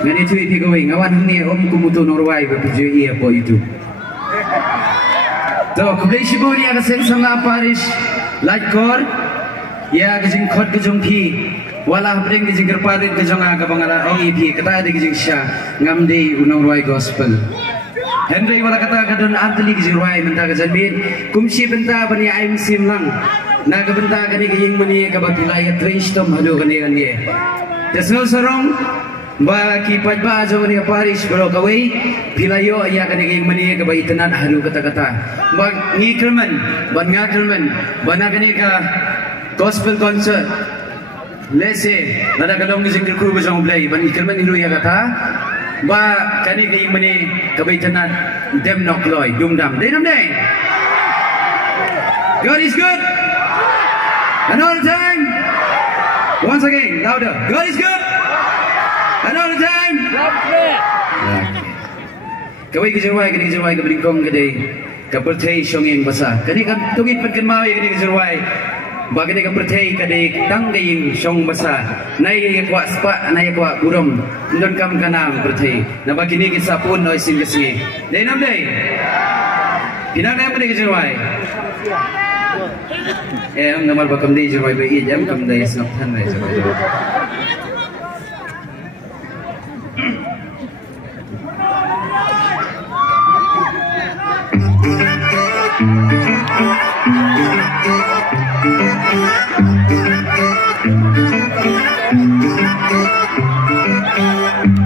Ngani tu ipi kawin ngawan ni om kumutu Norway berpiju ia po itu. To kublai shibur ya kasen sanga parish lajkor ya kajing khot kajong pi wala bring kajing kerparit kajong aga bangala ong ipi kata ada kajing sha ngamde Norway gospel. Henry wala kata kadon antli kajing Norway menta kajan bin kumshi benta bani aim simlang naga benta kani kajing mani kabatilai trench tom hadu kani kani. Desno sarong ba ki pajba jo ni parish bro kawai pilayo ya kani ging mani ka bai tanan haru kata-kata ba ni kerman ba nga kerman ba na kani ka gospel concert lese nada kadong ni zikir ku bajong blai ba ni kerman ilu ya kata ba kani ging mani ka bai tanan dem nok loy dum dam dei God is good another time once again louder God is good another time. Kawai kejerwai keberingkong kedai kepertai syongeng basa. Kani kan tungit penken mau kani kejerwai. Bagani kepertai kedai tang daying syong basa. Nai kuat spa nai kuat burom. Ndon kam kanam pertai. Na bagini kisah pun noi sin kesi. Dei nam dei. Pinang nam kani kejerwai. Am namar bakam dei jerwai bai jam kam dei snap than dei jerwai.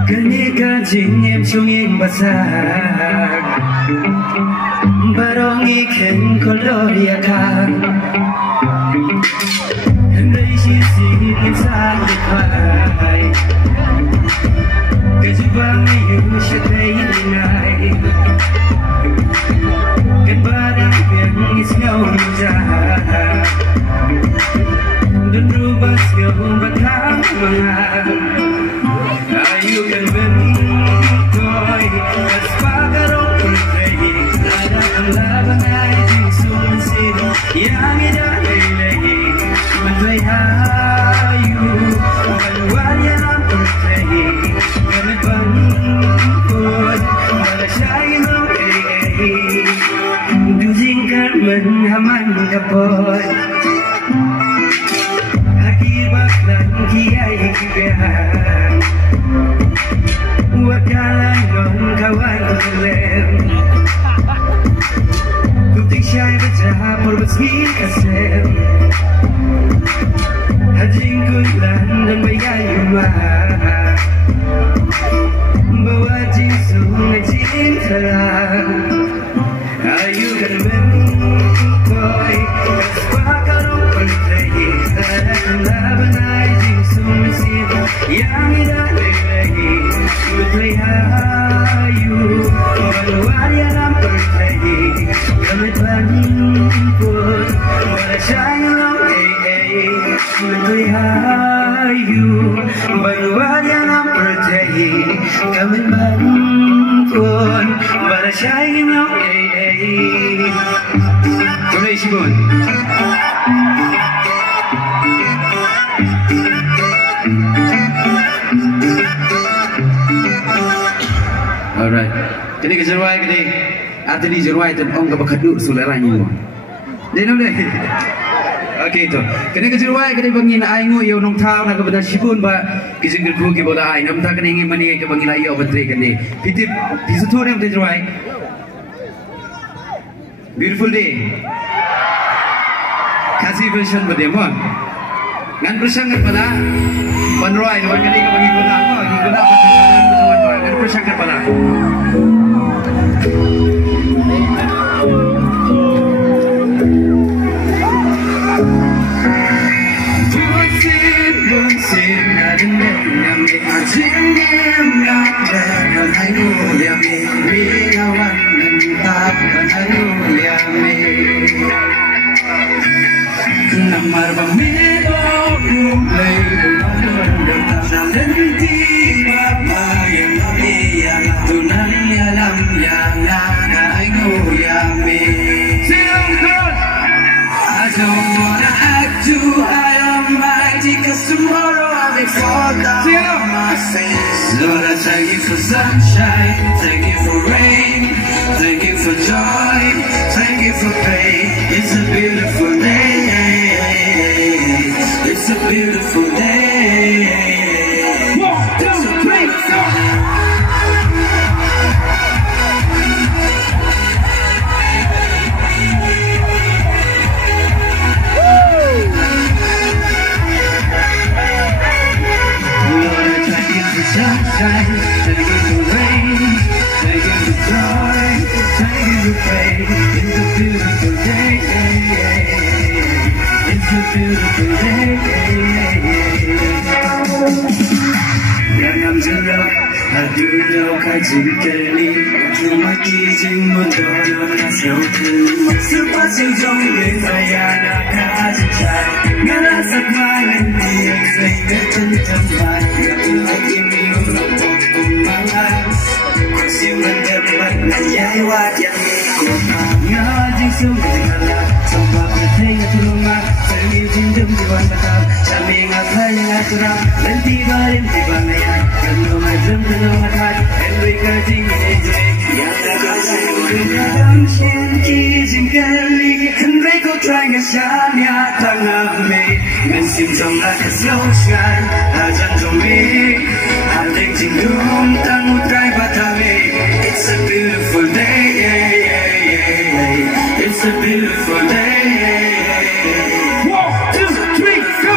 Kenika jing em chung em basak barong iken koloria kan Henry si insan dikai kejubang yu shitei ngai kebadan yang isngau jah dan rubah ngau batang mangap ayu kan bentoy kaspagarong pertay ada laban ay jingsun sin yang ida lagi mentai ayu walwal yang pertay kami bangkut wala syai no dujing kan menhaman kapot akibat dan kiai kian wakalan ng kawan lem Tutik siya'y baca Porbatski kasem Hajing kulan dan bagay umah Bawa jinsung na cinta Ayu kan bentoy Kaspakarong pagtayi Sa laban ay jinsung na sito Yang idalay Putri ayu Walwal yang pertay Gamit panimpun Wala siyang lang Putri ayu Walwal yang pertay Gamit panimpun Wala siyang lang Tuloy sibon. Alright. Kini kejerwai kini arti jerwai tu ong kabakadu suleranya mo. Dinam deh. Okey tu. Kini kejerwai kini bangin aingo yo nong tau nak kebenar sibun ba kijingir ku ki bola ai nam ta kini ingin mani ke bangin ayo batre kini. Pitip pisu nem kejerwai. Beautiful day. Kasih version berdemon. Ngan bersangat pada Panroy, naman kani ka magiguna mo, magiguna pa sa Panroy. Ngan bersangat pada. Bunsin natin yami ajingin nakran hayu yami biawan nangkap hayu yami namar bamilo kulay nanti mama yang ya tunani alam yang hayu yami I don't wanna act too high on my because tomorrow I'm they fall down on my face. Lord, I thank you for sunshine, thank you for rain, thank you for joy, thank you for pain. It's a beautiful day, it's a beautiful day. 1, 2, 3, go! Sunshine, thank you for rain, thank you for joy, thank you for pain. It's a beautiful day, it's a beautiful day. Yang jelo, aduh kaji kali, cuma kijing mudah nak sesuatu. Sepasang jomble saya nak kasih cai, ngerasa malam dia sehingga tenteman. Lagi minum rokok kumangan, kursi mendapat nayai wajah koma. Ngajing sungai ngalah, sobat bertanya di rumah, sambil pinjam jiwan bakal, sambil ngapain ngaturang, tiba naya, kalau macam belum makan, Henry kajing ini yang agak sayang dalam kijing kali, Henry kau try ngasanya tangan me, ngasih jomlah keseloskan, ajan jomi. It's a beautiful day, it's a beautiful day. 1, 2, 3, go!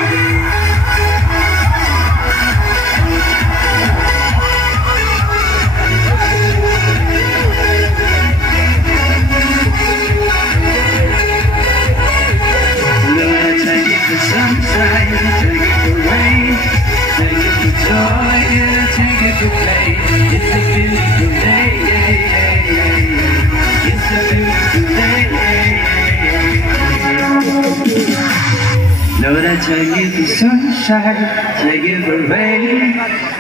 Lord, I thank you for sunshine, thank you for rain, thank you for joy, and I thank you for pain. It's a beautiful day, it's a beautiful day. Lord, I thank you for sunshine, thank you for rain,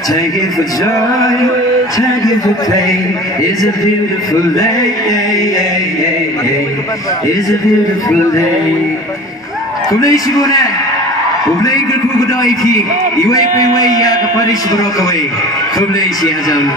thank you for joy, thank you for pain. It's a beautiful day, it's a beautiful day. Kumulay sibuna, kumulay kerkukudaw iki, iway pa iway ya kaparis berokaway, kumulay siya jamu.